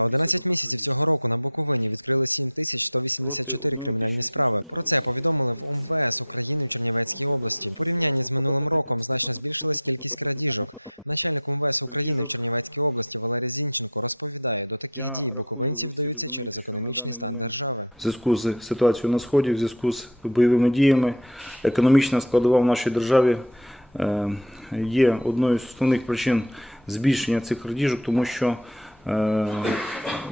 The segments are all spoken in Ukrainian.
351 крадіжка. Проти 1800. Крадіжок. Я рахую, ви всі розумієте, що на даний момент в зв'язку з ситуацією на сході, в зв'язку з бойовими діями, економічна складова в нашій державі є одною з основних причин збільшення цих крадіжок, тому що е,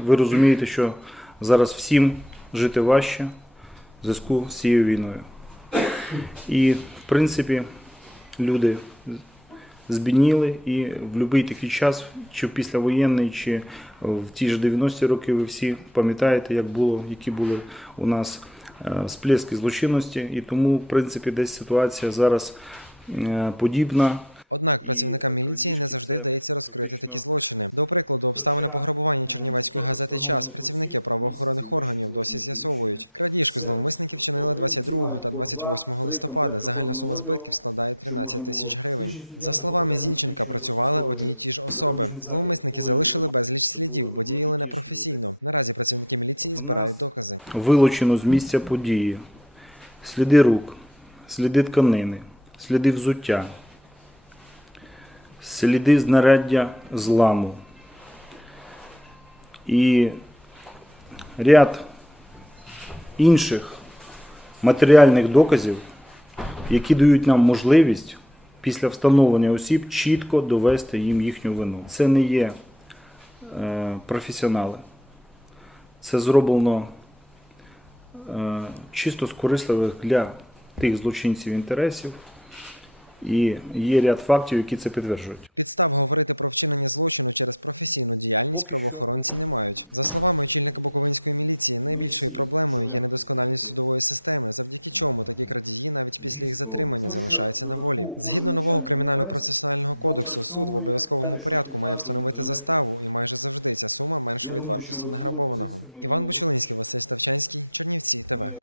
ви розумієте, що зараз всім жити важче в зв'язку з цією війною. І, в принципі, люди збідніли і в будь-який такий час, чи післявоєнний, чи в ті ж 90-ті роки, ви всі пам'ятаєте, як було, які були у нас е, сплески злочинності, і тому, в принципі, десь ситуація зараз е, подібна. І е, крадіжки це практично причина е, відсоток встановлених осіб в місяці вищі залежно від приміщення. Все 100 гривень. Всі мають по 2-3 комплекти оформленого одягу, що можна було. Слідчий суддя за клопотанням слідчого застосовує запобіжний захід вигляді. Це були одні і ті ж люди. В нас вилучено з місця події сліди рук, сліди тканини, сліди взуття, сліди знаряддя зламу і ряд інших матеріальних доказів, які дають нам можливість після встановлення осіб чітко довести їм їхню вину. Це не є е, професіонали. Це зроблено е, чисто з корисливих для тих злочинців інтересів, і є ряд фактів, які це підтверджують. Поки що ми всі живемо Львівської області. Тому що додатково кожен начальник УМВС допрацьовує 5-6 клас, ви не живете. Я думаю, що ви були позицію, ми йдемо на зустріч. Ми